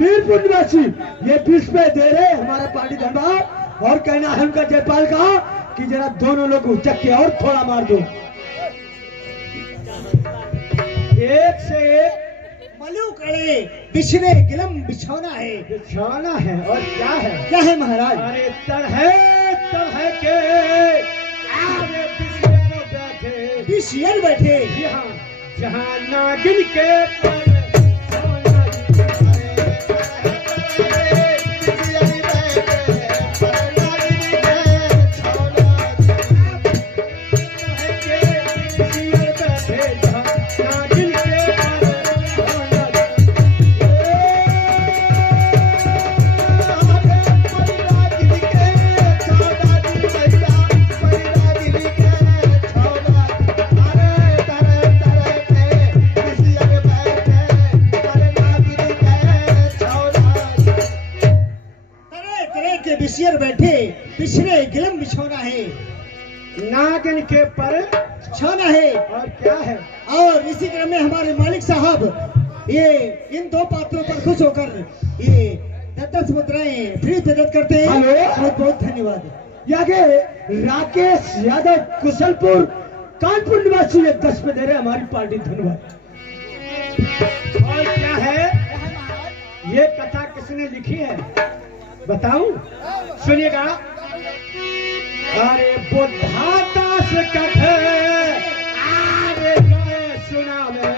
मीरपुर निवासी ये 20 पे दे रहे हमारा पार्टी धनबाद। और कहना है उनका जयपाल का कि जरा दोनों लोग उचक के और थोड़ा मार दो। एक से एक मलू कड़े बिछड़े गिलम बिछौना है। बिछौना है और क्या है? क्या है महाराज? अरे तर है के आरे बिशियर बैठे यहाँ जहाँ नागिन के पर बैठे पिछड़े गिलम बिछौना है। नागिन के पर छाना है। और क्या है? और इसी क्रम में हमारे मालिक साहब ये इन दो पात्रों पर खुश होकर ये 10 मुद्राएं फ्री प्रदत्त करते हैं। हेलो, बहुत बहुत धन्यवाद। आगे राकेश यादव कुशलपुर कानपुर निवासी 10 पे दे रहे हमारी पार्टी धन्यवाद। और क्या है? ये कथा किसने लिखी है बताऊं? सुनिएगा। अरे बुद्धा दास कथे अरे गए सुना में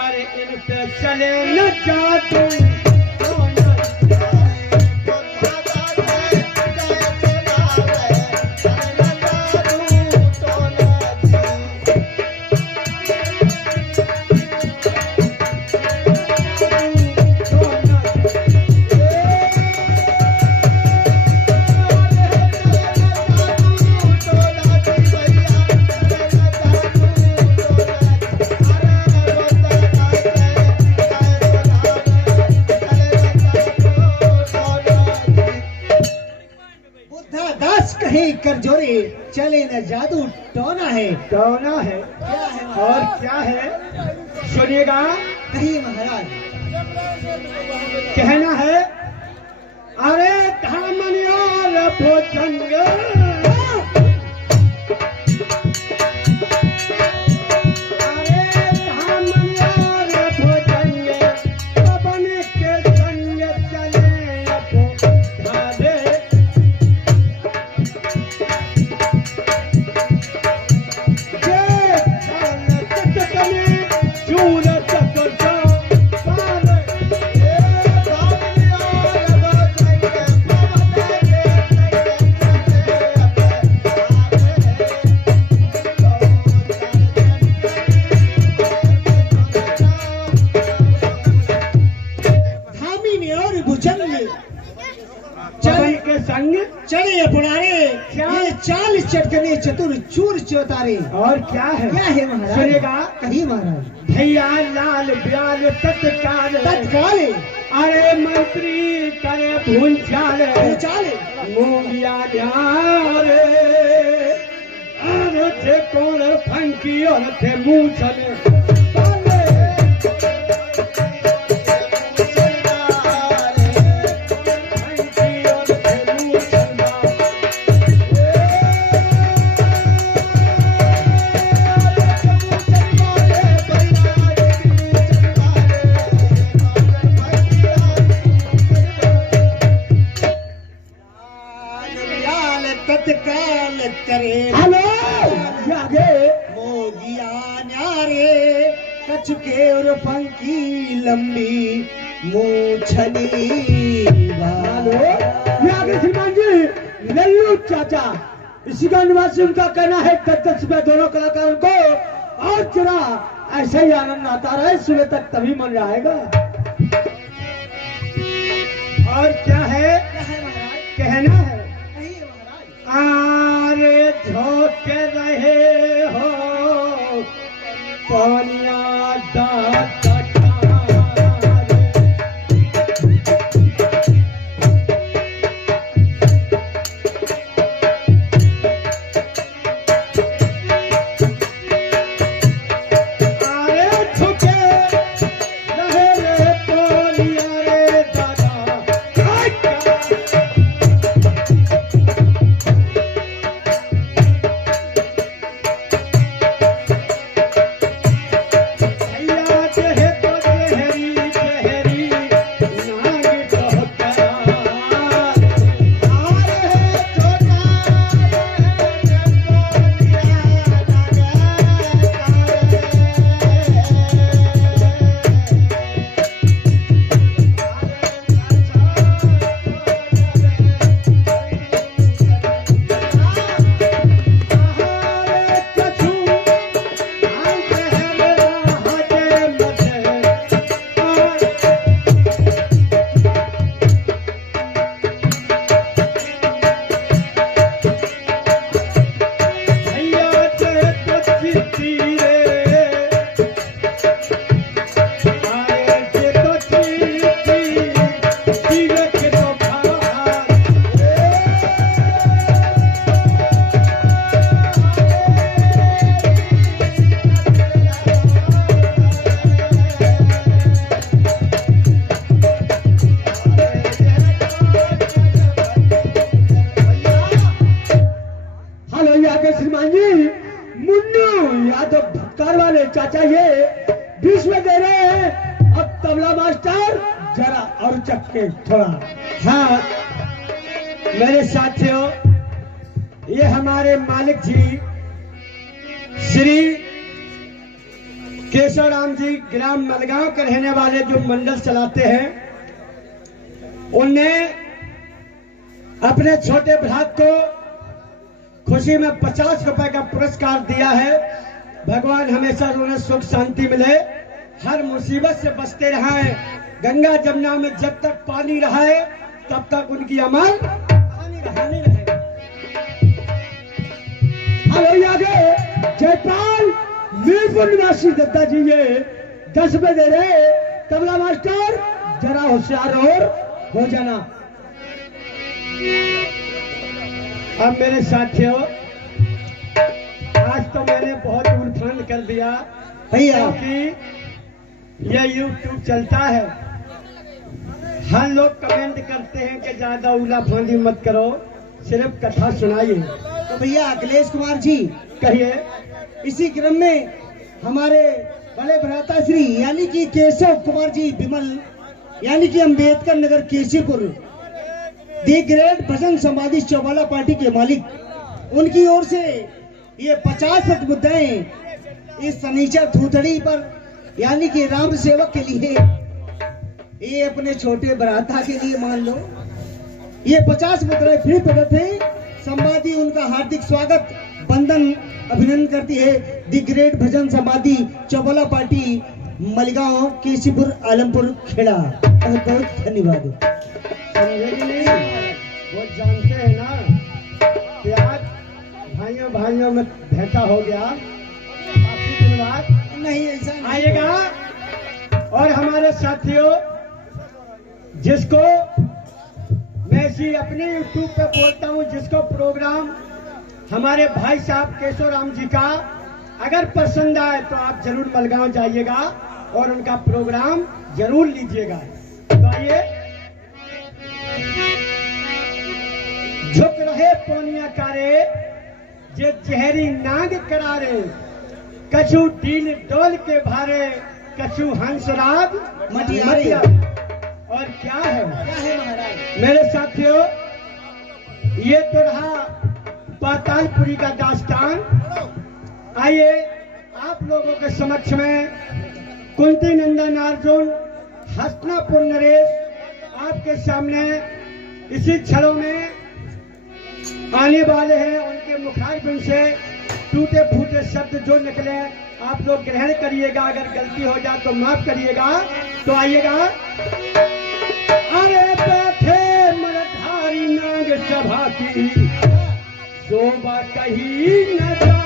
अरे इन पे चले न जादू। कर जोरे चले न जादू टोना है। टोना है। क्या है और क्या है? सुनिएगा। कहिए महाराज। कहना है अरे धामनियार भोजन चढ़े अपनारे ये 40 चटकने चतुर चूर चौतारे। और क्या है? क्या है महाराज? सुनेगा। कहिए महाराज। भैया लाल ब्याल तत्काल तत्काल अरे मंत्री करे भूल चाले मूंगिया रे अरे थे कौन फंकी और थे मुंह चले। तत्काल करे हेलो जागे मोगिया न्यारे कचके और पंखी लंबी मूछनी। हेलो जागे श्रीमान जी लल्लू चाचा इसी का निवासी उनका कहना है 10 रुपए दोनों कलाकारों को और जरा ऐसे ही आनंद आता रहे सुबह तक तभी मन रहेगा। और क्या है? कहना है आरे झोंके रहे हो पानिया अरे झुके रहे चाचा ये 20 में दे रहे हैं। अब तबला मास्टर जरा और चक्के थोड़ा। हाँ मेरे साथियों, ये हमारे मालिक जी श्री केशव राम जी ग्राम मलगांव के रहने वाले जो मंडल चलाते हैं, उनने अपने छोटे भ्रात को खुशी में 50 रुपए का पुरस्कार दिया है। भगवान हमेशा उन्हें सुख शांति मिले, हर मुसीबत से बचते रहे। गंगा जमुना में जब तक पानी रहा है तब तक उनकी अमल हानि रहेगा। अब आगे जयपाल मीरपुर निवासी दत्ता जी ये 10 में दे रहे। तबला मास्टर जरा होशियार और हो जाना। अब मेरे साथियों, आज तो मैंने बहुत उलफान कर दिया भैया, क्योंकि यह YouTube चलता है। हर लोग कमेंट करते हैं कि ज्यादा उला फांदी मत करो, सिर्फ कथा सुनाइए। तो भैया अखिलेश कुमार जी, कहिए। इसी क्रम में हमारे बड़े भ्राता श्री यानी कि केशव कुमार जी विमल यानी कि अम्बेडकर नगर केसीपुर दी ग्रेट भजन समाधि चौबाला पार्टी के मालिक, उनकी ओर से ये 50 मुद्दाएं इस सनीचर धूतड़ी पर यानी कि राम सेवक के लिए, ये अपने छोटे भ्राता के लिए मान लो, ये 50 मुद्राएं फ्री प्रदत्त है। संवादी उनका हार्दिक स्वागत बंदन अभिनंदन करती है। दी ग्रेट भजन समाधि चौबाला पार्टी मलगांव केसीपुर आलमपुर खेड़ा। बहुत बहुत धन्यवाद। वो जानते हैं ना कि आज भाइयों भाइयों में भेंटा हो गया, काफी दिन बाद नहीं ऐसा नहीं आएगा। और हमारे साथियों, जिसको मैं इसी अपने YouTube पे बोलता हूँ, जिसको प्रोग्राम हमारे भाई साहब केशव राम जी का अगर पसंद आए तो आप जरूर मलगांव जाइएगा और उनका प्रोग्राम जरूर लीजिएगा। तो आइए, झुक रहे पोनिया कारे जे जहरी नाग करारे, कछु डील डोल के भारे, कछु हंसराज मटियारे। और क्या है महाराज? मेरे साथियों, ये तो रहा पातालपुरी का दास्तान। आइए आप लोगों के समक्ष में कुंती नंदन अर्जुन हस्तिनापुर नरेश आपके सामने इसी क्षणों में आने वाले हैं। उनके मुखारबिंद से टूटे फूटे शब्द जो निकले आप लोग ग्रहण करिएगा, अगर गलती हो जाए तो माफ करिएगा। तो आइएगा। अरे बैठे मरधारी नाग सभा की शोभा कहीं न जाए।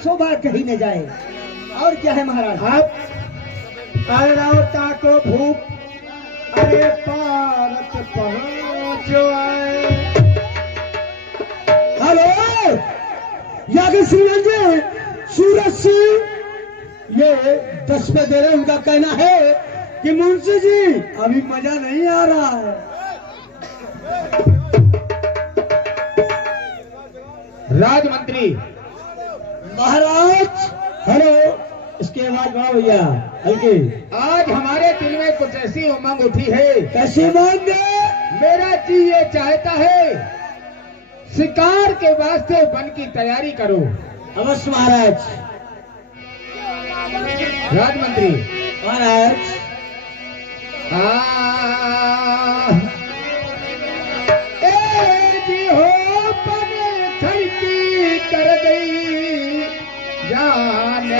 शोभा कहीं न जाए। और क्या है महाराज? आप रावता को भूप अरे पारत पहुंचो आए। हेलो यागे श्रीरंजन सूरज सिंह ये 10 पे दे रहे। उनका कहना है कि मुंशी जी अभी मजा नहीं आ रहा है। राजमंत्री महाराज हेलो, इसकी आवाज बढ़ाओ भैया हल्की। आज हमारे दिल में कुछ ऐसी उमंग उठी है। कैसी उमंग? मेरा जी ये चाहता है शिकार के वास्ते वन की तैयारी करो। अवश्य महाराज। राजमंत्री महाराज जी हो पर खड़की कर गई जान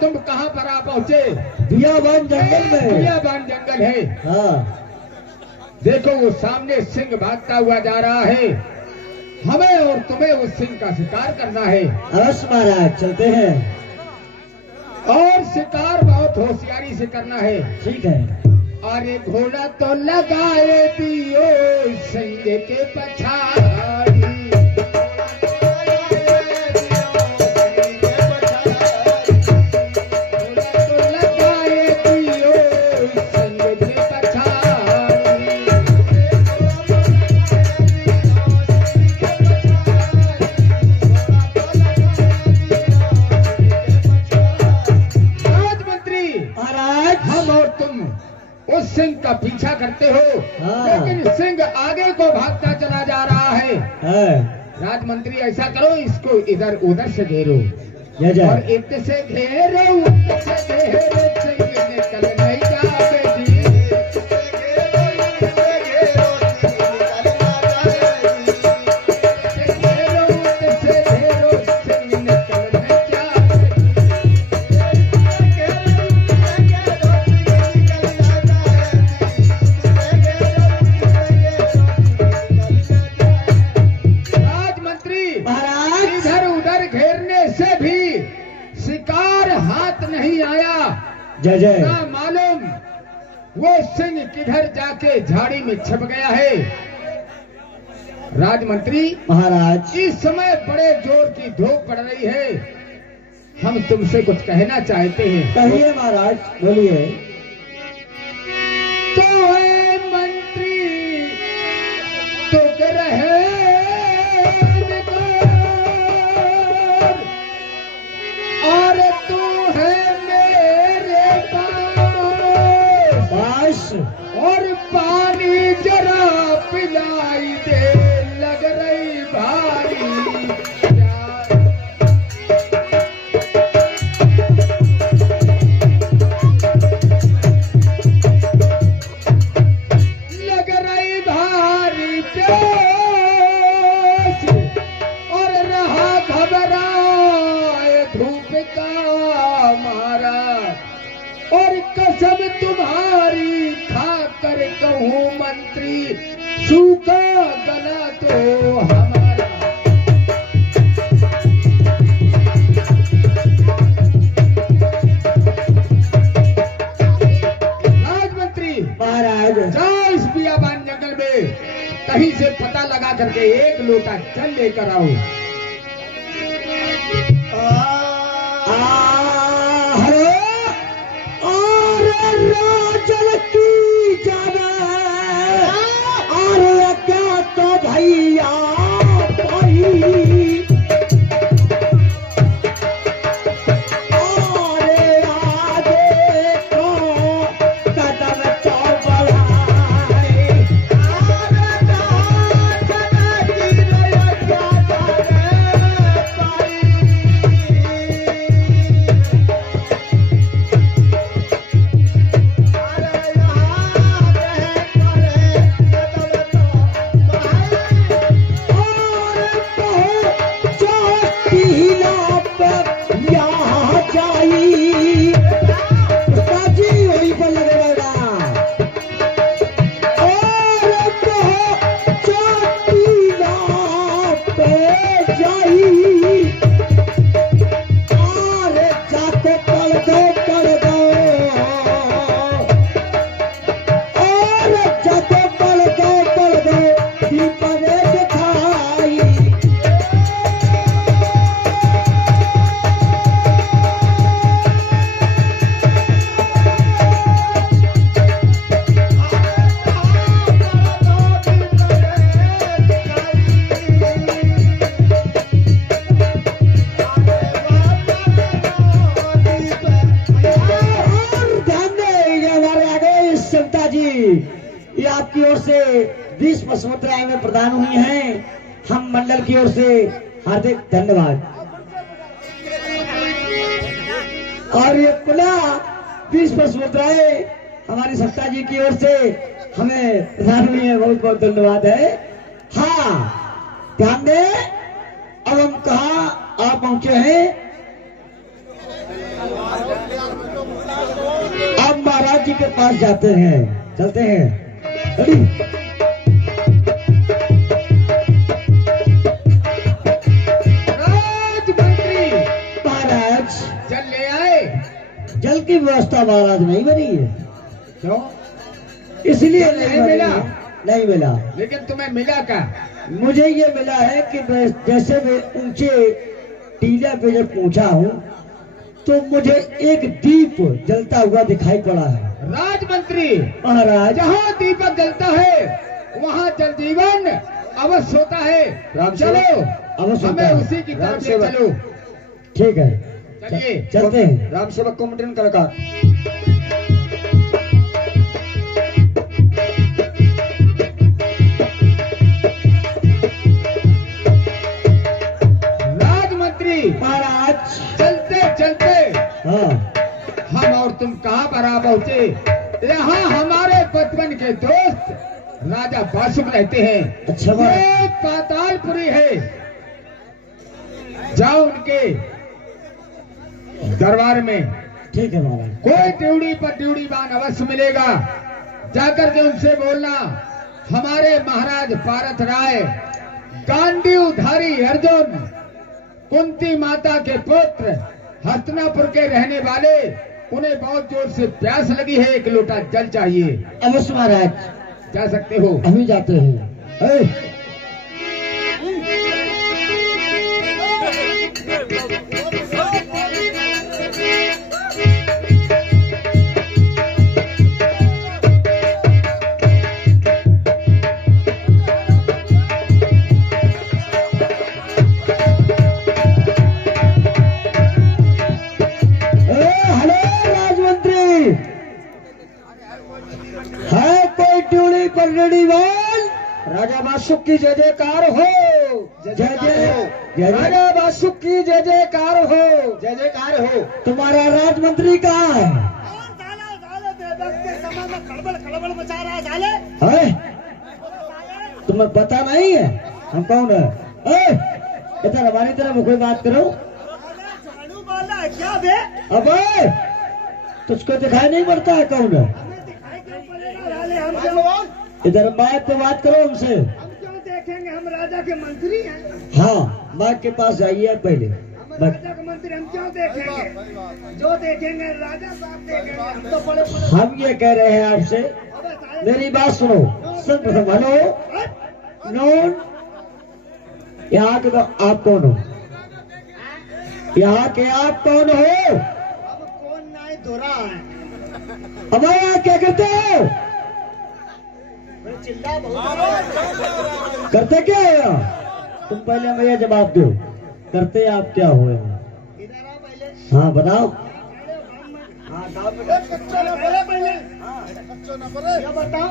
तुम कहाँ पर आ पहुँचे? बियाबान जंगल में। बियाबान जंगल है। हाँ। देखो वो सामने सिंह भागता हुआ जा रहा है। हमें और तुम्हें उस सिंह का शिकार करना है। अवश्य महाराज, चलते हैं। और शिकार बहुत होशियारी से करना है। ठीक है। अरे घोड़ा तो लगाए दियो सिंह के पछाड़ी, सिंह का पीछा करते हो। हाँ। लेकिन सिंह आगे को भागता चला जा रहा है। राजमंत्री ऐसा करो, इसको इधर उधर से घेरो और इत से घेरो, उत से घेरो, सिंह निकल नहीं जावे जी। घेरो, उत से घेरो, सिंह निकल नहीं जावे। शिकार हाथ नहीं आया। जय जय। ना मालूम वो सिंह किधर जाके झाड़ी में छिप गया है। राजमंत्री महाराज, इस समय बड़े जोर की धूप पड़ रही है। हम तुमसे कुछ कहना चाहते हैं। कहिए महाराज, बोलिए। तो है मंत्री तो रहे और तू है मेरे पास और पानी जरा पिलाई दे, लग रही भारी लग रही भारी प्यास और रहा घबराए धूप का मारा, और कसम तुम्हारी खा कर कहूँ मंत्री, सूखा गला तो हमारा। राजमंत्री महाराज, जाओ इस बियाबान जंगल में कहीं से पता लगा करके एक लोटा जल लेकर आओ। राजल की जाना और क्या तो भैया भाई, और आगे को कदम तो बढ़ाए, पुष्प मुद्राएं में प्रदान हुई हैं। हम मंडल की ओर से हार्दिक धन्यवाद। और ये पुनः 20 पुष्प मुद्राएं हमारी सत्ता जी की ओर से हमें प्रदान हुई है। बहुत बहुत धन्यवाद है। हाँ, ध्यान दे। अब हम कहाँ आप पहुंचे हैं? अब महाराज जी के पास जाते हैं, चलते हैं। राजमंत्री महाराज, जल ले आए? जल की व्यवस्था महाराज नहीं बनी है। क्यों? इसलिए नहीं मिला? नहीं मिला। लेकिन तुम्हें मिला क्या? मुझे ये मिला है कि जैसे मैं ऊंचे टीले पे जब पहुंचा हूँ तो मुझे एक दीप जलता हुआ दिखाई पड़ा है। राजमंत्री महाराज, जहाँ दीपक जलता है वहाँ जल जीवन अवश्य होता है। चलो अवश्य होता हमें है। उसी की तरफ ले चलो। ठीक है, चलिए चलते हैं। राम सेवक को मुंडन कलाकार। राजमंत्री महाराज, चलते चलते हाँ, हम और तुम कहाँ पर आ पहुँचे? यहाँ हमारे बचपन के दोस्त राजा बासुक रहते हैं। अच्छा ये पातालपुरी है। जाओ उनके दरबार में। ठीक है महाराज। कोई ड्यूटी पर ड्यूटी बान अवश्य मिलेगा। जाकर के उनसे बोलना हमारे महाराज पारथ राय गांडीवधारी अर्जुन कुंती माता के पुत्र हस्तिनापुर के रहने वाले, उन्हें बहुत जोर से प्यास लगी है, एक लोटा जल चाहिए। अवश्य महाराज, जा सकते हो। अभी जाते हैं। राजा बासुक की जय जयकार हो। जय जय राजा बासुक की जय जयकार हो। जय जयकार हो। तुम्हारा राजमंत्री कहाँ है? खड़बड़ मचा रहा है साले। है? तुम्हें पता नहीं है हम कौन है? इधर हमारी तरफ कोई बात करो। झाड़ू वाला है क्या बे? अबे तुझको दिखाई नहीं पड़ता है कौन है? हमें दिखाई क्यों पड़ेगा साले? हम क्यों इधर माइक पे बात करो हमसे। देखेंगे? हम राजा के मंत्री हैं। हाँ, माइक के पास जाइए पहले। हम राजा के मंत्री, हम क्यों देखेंगे? जो देखेंगे राजा साहब देखेंगे। हम तो बड़े हम ये कह रहे हैं आपसे, मेरी बात सुनो। सर्वप्रथम हेलो नोन, यहाँ के आप कौन हो? यहाँ के आप कौन हो? अब कौन नाई धुरा है? हमारे यहाँ क्या करते हो? चिल्ला बहुत करते क्या हो यहाँ? तुम पहले मुझे जवाब दो, करते आप क्या हो यहाँ? इधर आ पहले। हाँ बताओ। हाँ कच्चो न बोले पहले। कच्चो न बोले। क्या बताओ?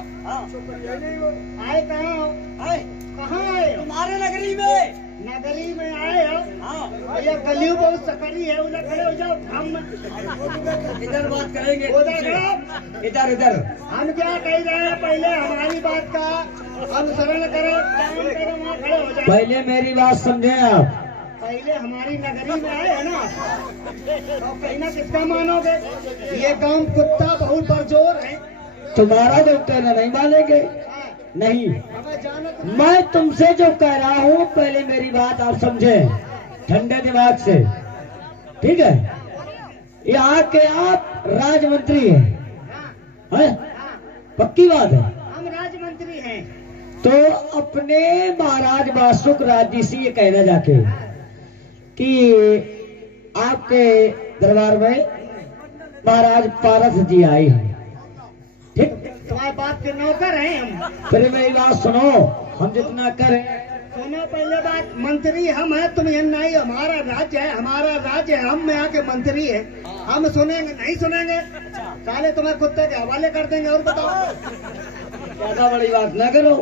आए कहाँ हो? कहाँ आए? तुम्हारे नगरी में। नगरी में आए हो? भैया गलियों बहुत सकरी है, उधर खड़े हो जाओ। हम इधर बात करेंगे। उधर खड़ो। इधर इधर। हम क्या कह रहे हैं? पहले हमारी बात का अनुसरण करो, काम करो, वहाँ खड़े हो जाओ। पहले मेरी बात समझे आप। पहले हमारी नगरी में आए है ना, तो कहना किसका मानोगे? ये गांव कुत्ता बहुत बरजोर है। तुम्हारा जो कहना नहीं मानेंगे। नहीं, हमें जानत नहीं। मैं तुमसे जो कह रहा हूँ पहले मेरी बात आप समझे ठंडे दिमाग से, ठीक है? यहाँ के आप राजमंत्री हैं, पक्की बात है? हम राजमंत्री हैं। तो अपने महाराज बासुक राज जी से ये कहना जाके कि आपके दरबार में महाराज पारथ जी आए हैं, ठीक? तुम्हारे बाप के नौकर हैं हम। फिर मेरी बात सुनो, हम जितना करें। सुनो पहले बात, मंत्री हम हैं, तुम ये नहीं। हमारा राज्य है, हमारा राज्य है, हम यहाँ के मंत्री हैं। हम सुनेंगे नहीं सुनेंगे? साले तुम्हें कुत्ते के हवाले कर देंगे। और बताओ। ज्यादा बड़ी बात ना करो।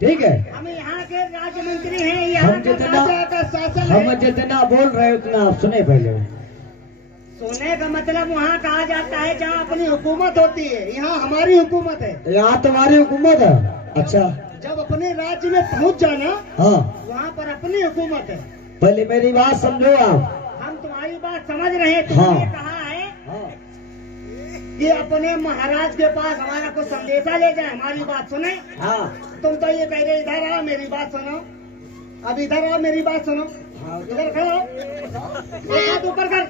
ठीक है, हम यहाँ के राज्य मंत्री हैं, हम यहाँ का जितना राजा का शासन हम है। जितना बोल रहे उतना आप सुने पहले। सोने का मतलब वहाँ कहा जाता है जहाँ अपनी हुकूमत होती है, यहाँ हमारी हुकूमत है। यहाँ तुम्हारी हुकूमत है? अच्छा, जब अपने राज्य में पहुँच जाना, हाँ, वहाँ पर अपनी हुकूमत है। पहले मेरी बात समझो आप। हम तुम्हारी बात समझ रहे हैं। तुमने हाँ। कहा है हाँ, कि अपने महाराज के पास हमारा को संदेशा ले जाए, हमारी बात सुने। हाँ, तुम तो ये कह रहे इधर आओ मेरी बात सुनो, अब इधर आओ मेरी बात सुनो, इधर खड़ो, एक हाथ ऊपर कर,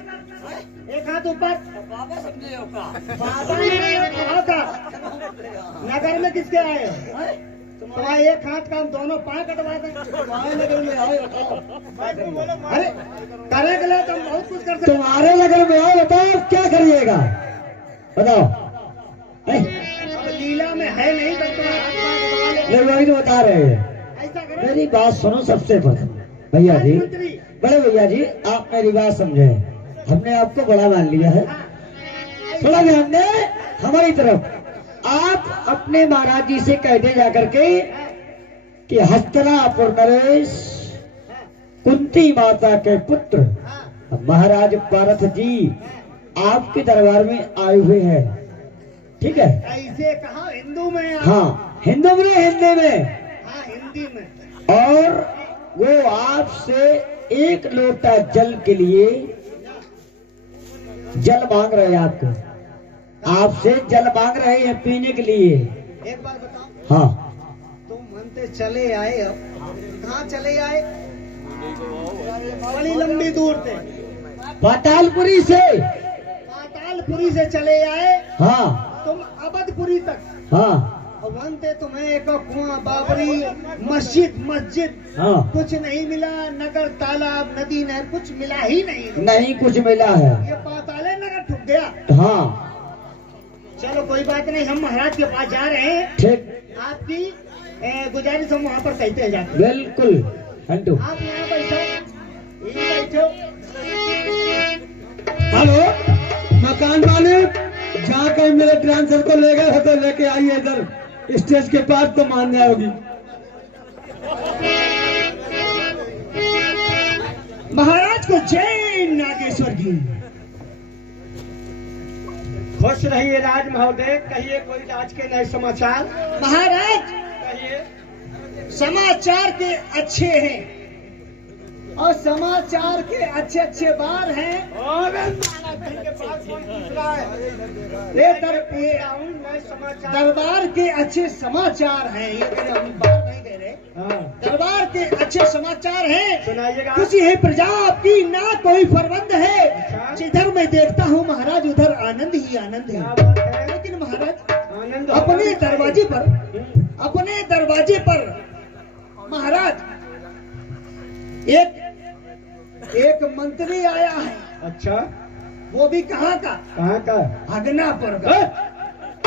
एक हाथ ऊपर। बाबा ने कहा था नगर में किसके आए हो? तुम्हारा एक हाथ का हम दोनों पाँव कटवा दें। नगर में आए अरे करे के लिए तुम बहुत कुछ कर सकते हो। तुम्हारे नगर में आओ, बताओ क्या करिएगा, बताओ। अब लीला में है नहीं तो तुम्हारा हाथ पाँव कटवा ले। नहीं, वही तो बता रहे हैं। ऐसा करो मेरी बात सुनो सबसे प्रथम भैया जी, मंत्री। बड़े भैया जी, आप मेरी बात समझे। हमने आपको बड़ा मान लिया है, हाँ, थोड़ा ध्यान दे हमारी तरफ। आप अपने महाराज जी से कह दे जाकर के कि हस्तिनापुर नरेश कुंती माता के पुत्र हाँ, महाराज पारथ जी आपके दरबार में आए हुए हैं, ठीक है? ऐसे कहा हिंदू में आप। हाँ, हिंदू में, हिंदी में। हाँ, हिंदी में। और वो आपसे एक लोटा जल के लिए जल मांग रहे हैं, आपसे जल मांग रहे हैं पीने के लिए। एक बार बताओ, हाँ, तुम मनते चले आए, अब कहाँ चले आए? बड़ी लंबी दूर थे, पातालपुरी से। पातालपुरी से चले आए हाँ, तुम अवधपुरी तक। हाँ, और वनते तुम्हें एक कुआं, बाबरी मस्जिद हाँ, कुछ नहीं मिला, नगर तालाब नदी नहर कुछ मिला ही नहीं। नहीं कुछ मिला है। ये पाताले नगर ठुक गया। हाँ, चलो कोई बात नहीं, हम महाराज के पास जा रहे हैं। ठीक, आपकी गुजारिश हम वहाँ पर कहते जाते। बिल्कुल हंटू। आप यहाँ बैठो, यहीं बैठो। हेलो मकान मालिक, जहाँ कहीं मेरे ट्रांसफर को ले गए हो तो लेके आइए इधर स्टेज के पास, तो मान जाओगी। महाराज को जय नागेश्वर जी। खुश रहिए राज महोदय, कहिए कोई राज के नए समाचार महाराज कहिए। समाचार के अच्छे हैं और समाचार के अच्छे अच्छे बार हैं। ये दरबार के अच्छे समाचार हैं, ये कह रहे हम बात नहीं कह रहे। दरबार के अच्छे समाचार हैं। सुनाइएगा। खुशी है प्रजा आपकी, ना कोई फरबंद है। अच्छा। जिधर मैं देखता हूँ महाराज उधर आनंद ही आनंद है। क्या बात है? लेकिन महाराज आनंद अपने दरवाजे पर महाराज एक मंत्री आया है। अच्छा, वो भी कहाँ का? कहाँ का? हगनापुर का।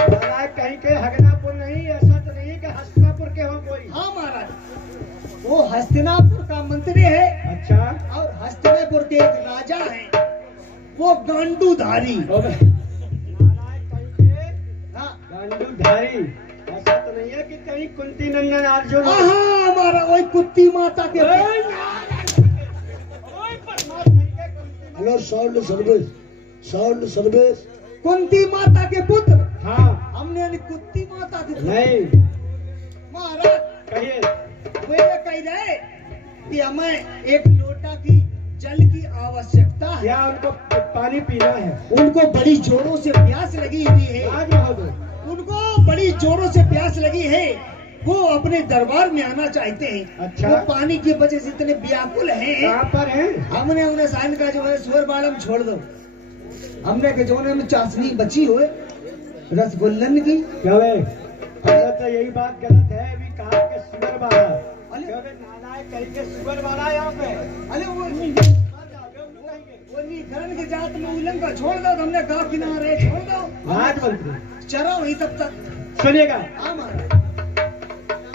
महाराज कहीं के हगनापुर नहीं, ऐसा तो नहीं कि हस्तिनापुर के हो कोई। हाँ महाराज, वो हस्तिनापुर का मंत्री है। अच्छा, और हस्तिनापुर के एक राजा हैं, वो गांडूधारी। महाराज कहीं के हाँ गांडूधारी, ऐसा तो नहीं है कि कहीं कुंती नंदन अर्जुन। हाँ, हमारा वही कुत्ती माता के। Hello, sound service. कुंती माता के पुत्र। हाँ, हमने यानी कुत्ती माता के पुत्र। नहीं महाराज कहिए। वो ये कह रहे कि हमें एक लोटा की जल की आवश्यकता है। क्या उनको पानी पीना है? उनको बड़ी जोरों से प्यास लगी हुई है। राज महोदय, उनको बड़ी जोरों से प्यास लगी है। वो अपने दरबार में आना चाहते हैं। अच्छा। वो पानी की वजह से इतने व्याकुल हैं। कहाँ पर है? हमने उन्हें साइन का जो है स्वर बालम छोड़ दो। हमने के जोने में चाशनी बची हुए रसगुल्लन की। क्या वे? गलत है, यही बात गलत है। अभी कहा कि सुगर वाला। क्या वे नालायक कहीं के सुगर वाला यहाँ पे? अरे वो निखरन की जात में उलंग का छोड़ दो। तो हमने गाँव किनारे छोड़ दो। राज मंत्री चलो वही तब तक। सुनिएगा, हाँ महाराज।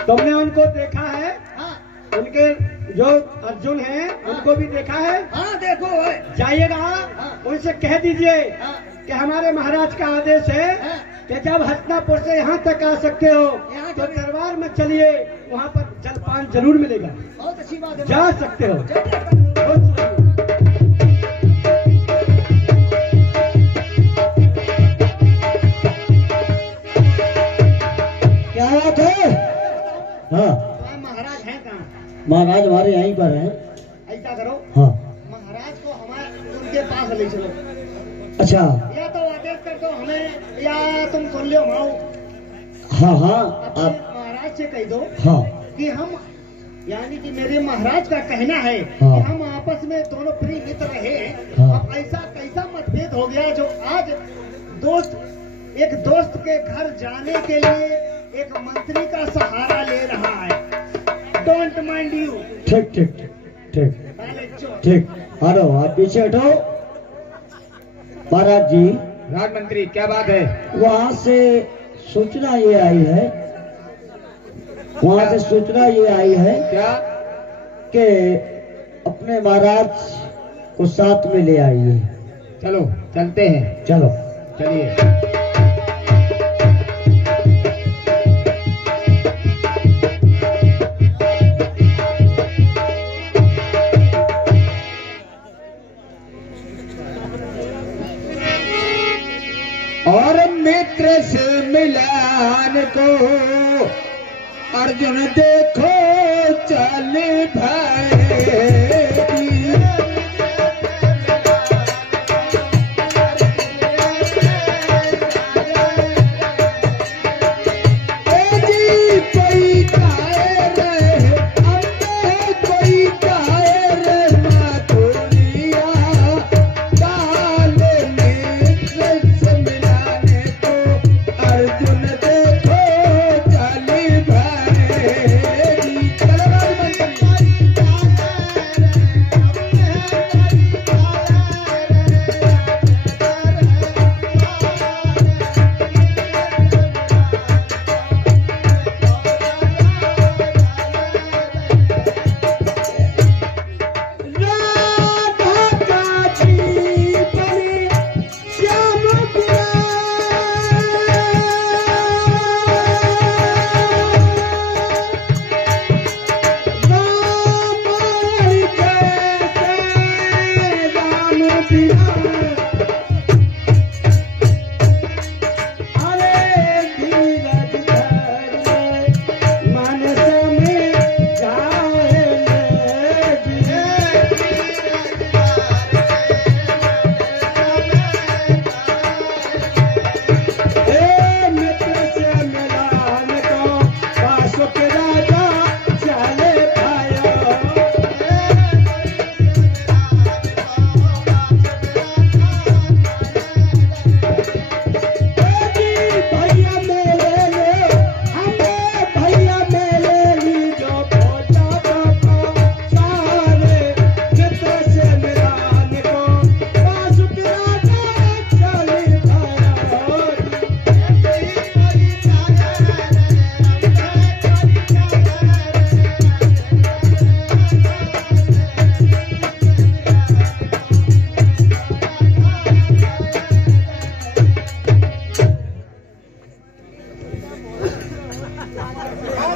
तुमने उनको देखा है? हाँ उनके जो अर्जुन हैं उनको भी देखा है? हाँ देखो है। जाइएगा, उनसे कह दीजिए हाँ, कि हमारे महाराज का आदेश है हाँ। कि जब हस्तिनापुर से यहाँ तक आ सकते हो यहाँ तो के- दरबार में चलिए, वहाँ पर जलपान जरूर मिलेगा, बहुत अच्छी बात है। जा सकते हो। क्या बात है? हाँ तो महाराज हैं कहाँ? महाराज हमारे यहीं पर हैं। ऐसा करो, हाँ महाराज को हमारे उनके पास ले चलो। अच्छा। या तो आदेश कर दो हमें, या तुम सुन लो माओ। हाँ हाँ अपने आप। महाराज से कह दो हाँ कि हम, यानी कि मेरे महाराज का कहना है हाँ। कि हम आपस में दोनों प्रिय मित्र रहे। हाँ। अब ऐसा कैसा मतभेद हो गया जो आज एक दोस्त के घर जाने के लिए एक मंत्री का सहारा ले रहा है। Don't mind you. ठीक ठीक ठीक पहले चुप। ठीक। हटो आप पीछे हटो। महाराज जी राजमंत्री क्या बात है? वहाँ से सूचना ये आई है, वहाँ से सूचना ये आई है क्या? कि अपने महाराज को साथ में ले आइए। चलो चलते हैं। चलो चलिए। और मित्र से मिलान को अर्जुन देखो चल भाई।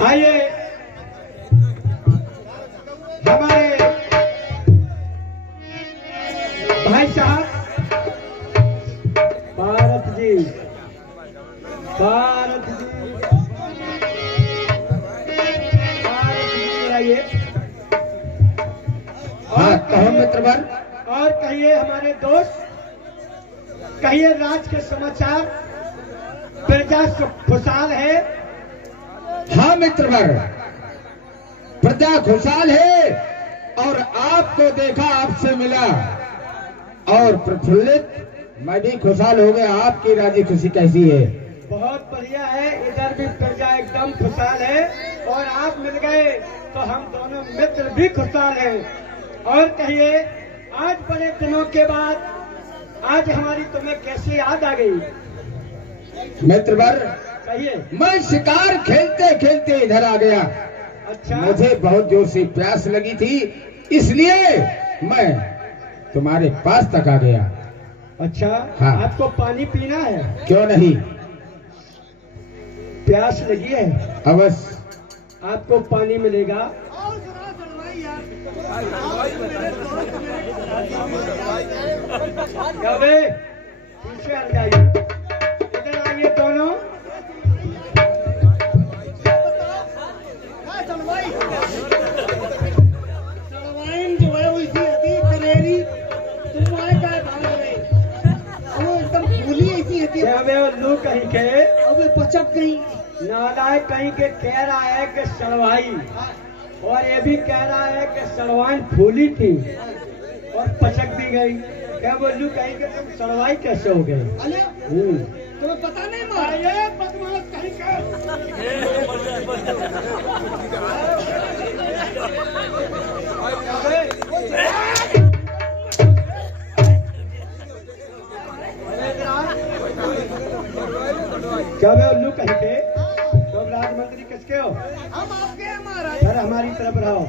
आइए हमारे भाई साहब भारत जी, भारत जी आइए। हाँ कहो मित्रवर। और कहिए हमारे दोस्त, कहिए राज के समाचार, प्रजा खुशहाल है। हाँ मित्रवर, प्रजा खुशहाल है और आपको देखा, आपसे मिला और प्रफुल्लित, मैं भी खुशहाल हो गया। आपकी राजी खुशी कैसी है? बहुत बढ़िया है, इधर भी प्रजा एकदम खुशहाल है और आप मिल गए तो हम दोनों मित्र भी खुशहाल हैं। और कहिए आज बड़े दिनों के बाद आज हमारी तुम्हें कैसी याद आ गई? मित्रवर, कहिए। मैं शिकार खेलते खेलते इधर आ गया। अच्छा, मुझे बहुत जोर से प्यास लगी थी, इसलिए मैं तुम्हारे पास तक आ गया। अच्छा। हाँ। आपको पानी पीना है? क्यों नहीं, प्यास लगी है? अवश्य। आपको पानी मिलेगा। आओ जरा चलवाई यार। क्या बे? पीछे हट जाइए, इधर आइए दोनों। चलवाई जो है वो इसी होती करेरी। तुम आए क्या भाग रहे? वो एकदम भूली ऐसी होती है। क्या बे उल्लू कहीं के? अब पचक गई। नालायक कहीं के कह रहा है कि सड़वाई, और ये भी कह रहा है कि सड़वाइन फूली थी और पचक भी गई। क्या बोलूं कहीं के तुम सड़वाई कैसे हो गए? अरे तुम्हें पता नहीं मार ये बदमाश कहीं का। क्या बे उल्लू कहीं के? तुम राजमंत्री किसके हो? हम आपके हैं महाराज। सर हमारी तरफ रहो,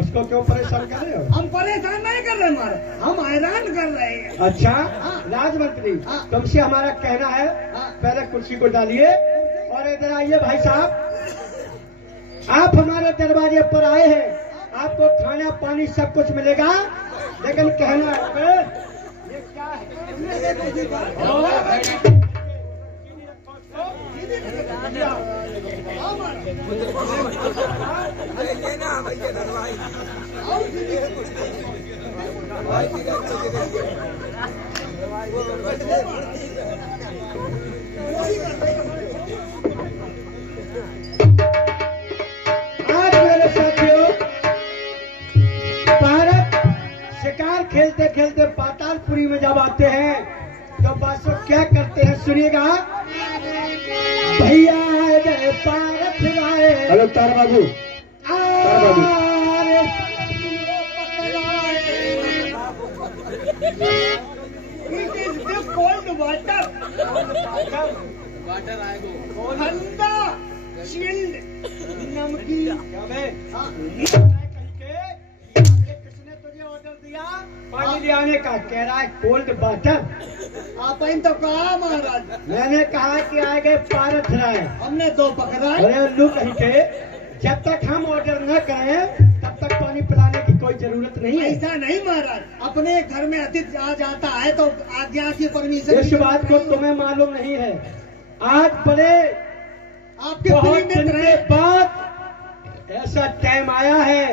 उसको क्यों परेशान कर रहे हो? हम परेशान नहीं कर रहे महाराज, हम हैरान कर रहे हैं। अच्छा हाँ। राजमंत्री, हाँ। तुमसे हमारा कहना है, हाँ। पहले कुर्सी को डालिए और इधर आइए भाई साहब। आप हमारे दरवाजे पर आए हैं, आपको खाना पानी सब कुछ मिलेगा, लेकिन कहना है ये क्या है? आज मेरे साथियों, भारत शिकार खेलते खेलते पातालपुरी में जब आते हैं तो बादशाह क्या करते हैं सुनिएगा। भैया आए गए पारथ राय। हेलो तारा बाबू, कोल्ड वाटर ठंडा चिल्ड नमकीन। किसने तुझे ऑर्डर दिया पानी ले आने का? कह रहा है कोल्ड वाटर। आप इन तो कहा महाराज, मैंने कहा कि आ गए पारथ राय। हमने दो पकड़ा। अरे उल्लू कहीं के, जब तक हम ऑर्डर न करें तब तक पानी पिलाने की कोई जरूरत नहीं है। ऐसा नहीं महाराज, अपने घर में अतिथि आ जाता है तो आज्ञा की परमिशन। इस बात को तुम्हें मालूम नहीं है, आज बड़े आपके बहुत प्रिय दिन मित्र के हैं। बाद ऐसा टाइम आया है,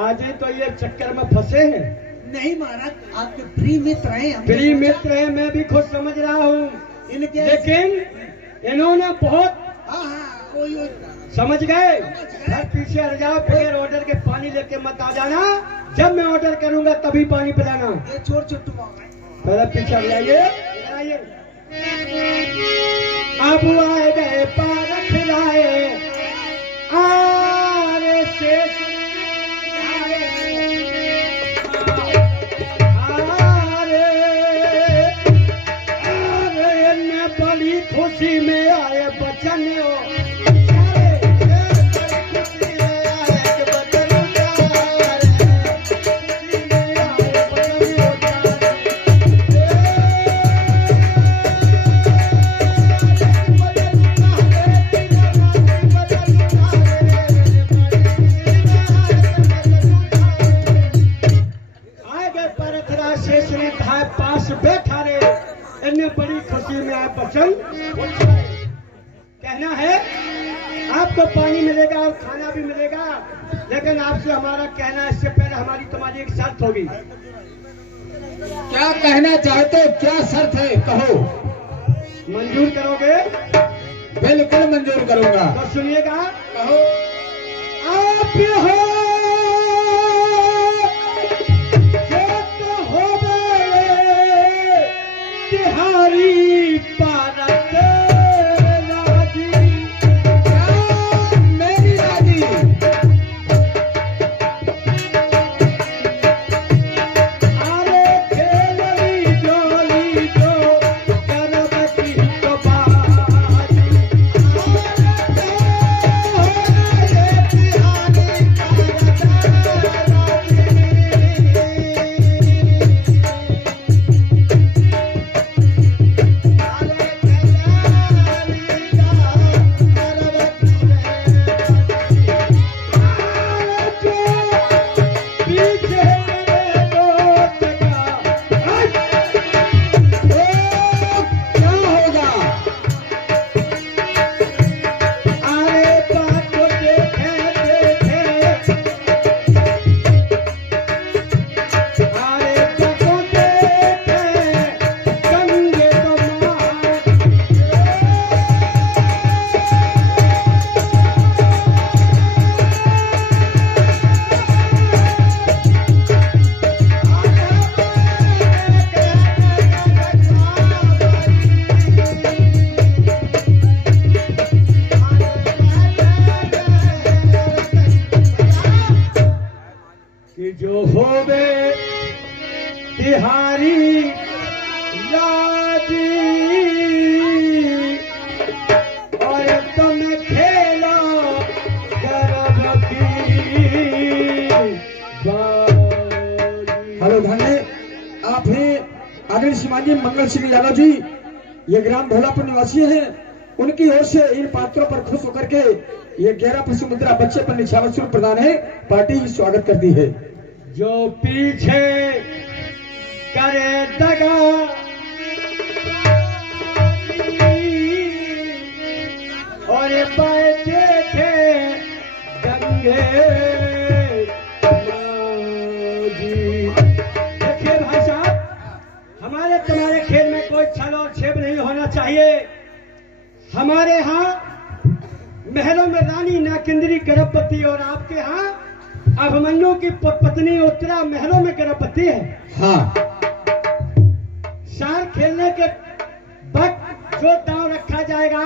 आज ही तो ये चक्कर में फंसे हैं। नहीं महाराज, आपके प्रिय मित्र हैं। हमने प्रिय सोचा- मित्र है, मैं भी खुद समझ रहा हूँ, इनके लेकिन इन्होंने बहुत हाँ कोई समझ गए। घर पीछे हट जाओ, बगैर ऑर्डर के पानी लेके मत आ जाना। जब मैं ऑर्डर करूंगा तभी पानी पिलाना। ये चोर चुट्टू आ गए। पहले पीछे हट जाइए, इधर आइए। अब आए गए पारथ राय, आरे शेष बड़ी खुशी में आए बचन हो। पास बैठा रे, इन्हें बड़ी खुशी में आप बचन कहना है। आपको पानी मिलेगा और खाना भी मिलेगा, लेकिन आपसे हमारा कहना है, इससे पहले हमारी तुम्हारी एक शर्त होगी। क्या कहना चाहते हो? क्या शर्त है, कहो। मंजूर करोगे? बिल्कुल मंजूर करूंगा। तो सुनिएगा, कहो। आप हो तिहारी पारत राजी, मेरी राजी। अरे खेलनी जोली जो करबती तो बाजी, तिहारी पारत माननीय मंगल सिंह यादव जी ये ग्राम भोलापुर निवासी हैं, उनकी ओर से इन पात्रों पर खुश होकर के ये 11 पुष्प मुद्रा बच्चे पर निछावर स्वरूप प्रदान है। पार्टी स्वागत करती है। जो पीछे करे दगा और बैठे थे गंगे। देखिए भाई साहब, हमारे तुम्हारे खेल में कोई छल और छेब नहीं होना चाहिए। हमारे यहाँ महलों में रानी नाकिंदरी गर्भवती और आपके यहाँ अभिमन्यु की पत्नी उत्तरा महलों में गर्भवती है। हाँ, सार खेलने के वक्त जो दांव रखा जाएगा,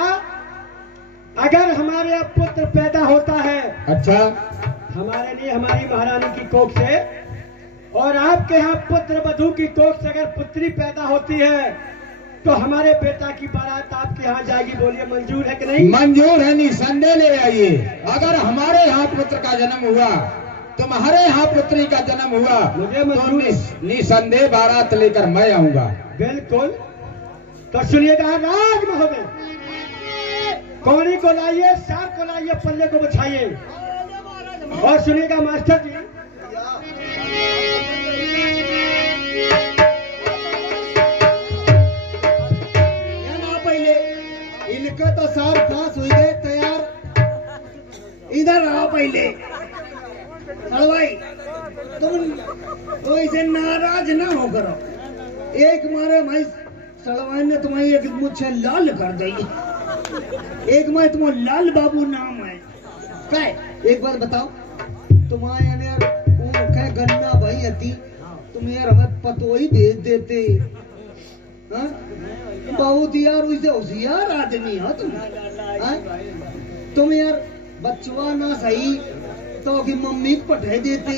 अगर हमारे अब पुत्र पैदा होता है, अच्छा, हमारे लिए हमारी महारानी की कोख से, और आपके यहाँ पुत्र वधू की कोख से अगर पुत्री पैदा होती है तो हमारे बेटा की बारात आपके यहाँ जाएगी। बोलिए मंजूर है कि नहीं? मंजूर है, निसंदेह ले आइए। अगर हमारे यहाँ पुत्र का जन्म हुआ, तुम्हारे यहाँ पुत्री का जन्म हुआ, मुझे मंजूर तो निसंदेह बारात लेकर मैं आऊंगा। बिल्कुल। तो सुनिएगा राज महोदय, कौड़ी को लाइए, सार को लाइए, पल्ले को बिछाइए। और सुनिएगा मास्टर जी, इनका तो सार पास हुई गए तैयार। इधर आओ पहले। सड़वाई, तुम कोई से नाराज ना हो करो। एक मारे भाई सड़वाई ने तुम्हारी एक मुझे लाल कर दी। एक मैं तुम्हारा लाल बाबू नाम है। क्या एक बात बताओ, तुम्हारे यार गन्ना भाई अति, तुम यार हमें पतोही भेज देते। हाँ? बहुत यार उसे होशियार आदमी हो तुम। तुम यार बचवा ना सही तो कि मम्मी को पठा देते।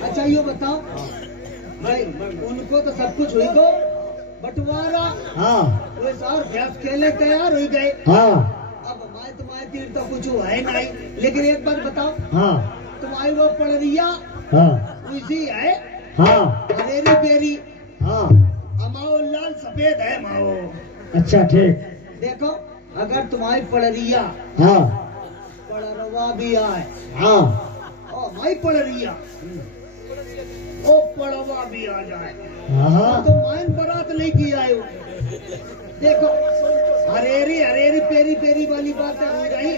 अच्छा यो बताओ भाई, उनको तो सब कुछ हुई गो बंटवारा। हाँ, वे सार भैंस खेले तैयार हो गए। हाँ, अब हमारे तुम्हारे तीर तो कुछ हुआ है नहीं। लेकिन एक बात बताओ, हाँ, तुम्हारी वो पड़रिया, हाँ, उसी है। हाँ, हरेरी पेरी। हाँ, अमाओ लाल सफेद है माओ। अच्छा ठीक। देखो अगर तुम्हारी पड़रिया, हाँ, पड़रवा भी आए, हाँ, और माई पड़रिया ओ पड़वा भी आ जाए, हाँ, तो माइन बारात लेके आयो। देखो हरेरी हरेरी पेरी पेरी वाली बातें हो रही।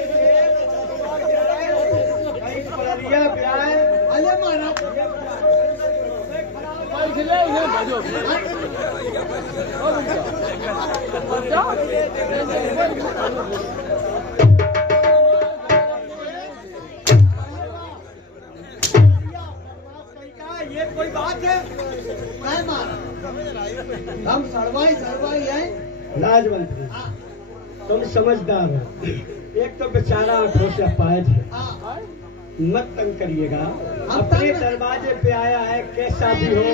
अरे महाराज ये कोई बात है? हम सड़वाई है। राजमंत्री, तुम समझदार हो। एक तो बेचारा आंखों से अपाहिज है, मत तंग करिएगा। अपने दरवाजे पे आया है, कैसा भी हो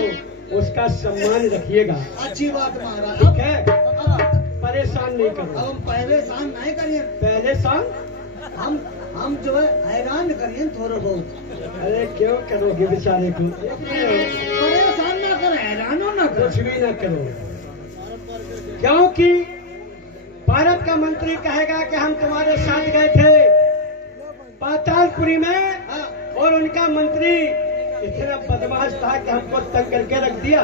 उसका सम्मान रखिएगा। अच्छी बात महाराज, ठीक है, परेशान नहीं करो। हम परेशान नहीं करिए। परेशान हम जो है हैरान करिए थोड़ा बहुत। अरे क्यों करोगे बेचारे को? परेशान ना करो, हैरान ना करो, कुछ भी ना करो, क्योंकि भारत का मंत्री कहेगा कि हम तुम्हारे साथ गए थे पातालपुरी में, और उनका मंत्री इतना बदमाश था कि हमको तंग करके रख दिया।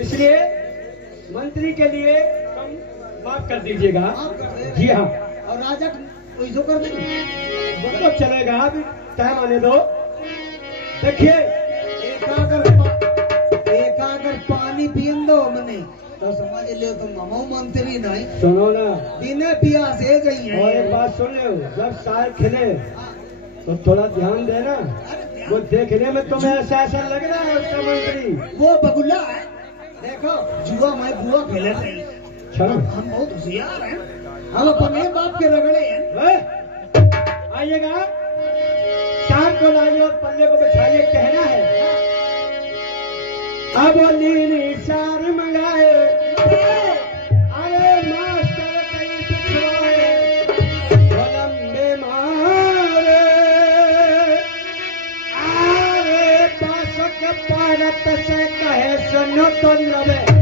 इसलिए मंत्री के लिए कम माफ कर दीजिएगा। जी हाँ, और राजा को कर देंगे वो तो चलेगा, अभी टाइम आने दो। देखिए एक अगर पानी पियन दो हमने तो समझ लो तुम ममो मंत्री नहीं। सुनो ना, बिना प्यास है गई है। और एक बात सुन लो, जब सार खिले तो थोड़ा ध्यान देना। वो देखने में तुम्हें ऐसा लग रहा है उसका मंत्री वो बगुला है। देखो जुआ मैं बुआ खेले नहीं। हम बहुत होशियार हैं, हम अपने बाप के रगड़े हैं। आइएगा, सार को लाइए और पल्ले को बिछाइए। कहना है अब नीली सार मंगाए, अरे मास्टर कहीं बिछवाए, लंबे मारे, अरे पासक पारत से सुनो तो नवे